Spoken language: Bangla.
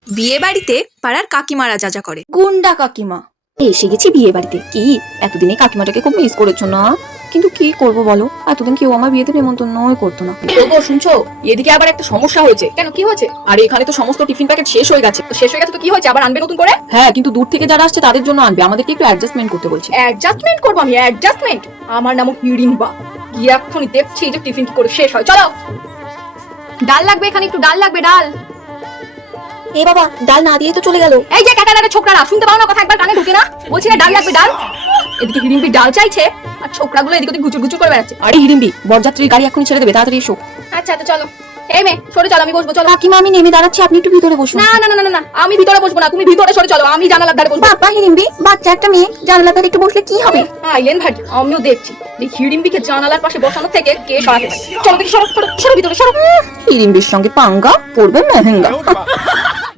বিয়ে বাড়িতে পাড়ার কাকিমারা যা যা করে। গুন্ডা কাকিমা এসে গেছি বিয়ে বাড়িতে। কি এতদিনে কাকিমাটাকে খুব মিস করেছো না? কিন্তু কি করব বলো, এতদিন কেউ আমার বিয়েতে নেমন্তন্নই করতো না। ওগো শুনছো, এদিকে আবার একটা সমস্যা হয়েছে। কেন, কি হয়েছে? আরে এখানে তো সমস্ত টিফিন প্যাকেট শেষ হয়ে গেছে। তো শেষ হয়ে গেছে তো কি হয়েছে, আবার আনবে নতুন করে? হ্যাঁ, কিন্তু দূর থেকে যারা আসছে তাদের জন্য আনবে, আমাদেরকে একটু অ্যাডজাস্টমেন্ট করতে বলছে। অ্যাডজাস্টমেন্ট করবো আমি? অ্যাডজাস্টমেন্ট? আমার নামও হিড়িম্বা। কি এক্ষুনি দেখছি যে টিফিন কি করে শেষ হয়। চলো, ডাল লাগবে, এখানে একটু ডাল লাগবে, ডাল। এ বাবা, ডাল না দিয়ে তো চলে গেল। এই যে ক্যাটারারে ছোকরারা, শুনতে পাও না কথা? একবার কানে ঢুকে না? বলছি না ডাল লাগবে, ডাল। এদিকে হিড়িম্বি ডাল চাইছে আর ছোকরাগুলো এদিকে ওদিকে গুচুর গুচুর করে বেড়াচ্ছে। আরে হিড়িম্বি, বরযাত্রীর গাড়ি এখনই ছেড়ে দেবে, তাড়াতাড়ি এসো। আচ্ছা তো চলো। এই মেয়ে সরে চলো, আমি বসবো। চলো। কাকিমা আমি নেমে দাঁড়াচ্ছি, আপনি একটু ভিতরে বসুন। না না না না না, আমি ভিতরে বসবো না, তুমি ভিতরে সরে চলো, আমি জানালার ধারে বসবো। বাবা হিড়িম্বি, বাচ্চা একটা মেয়ে জানলার ধারে একটু বসলে কি হবে? আইলেন ভাই, আমিও দেখছি এই হিড়িম্বিকে জানালার পাশে বসানোর থেকে কে সরাতে পারে। চলো দেখি, সরো সরো সরো ভিতরে সরো। হিড়িম্বির সঙ্গে পাঙ্গা পড়বে মেহেঙ্গা।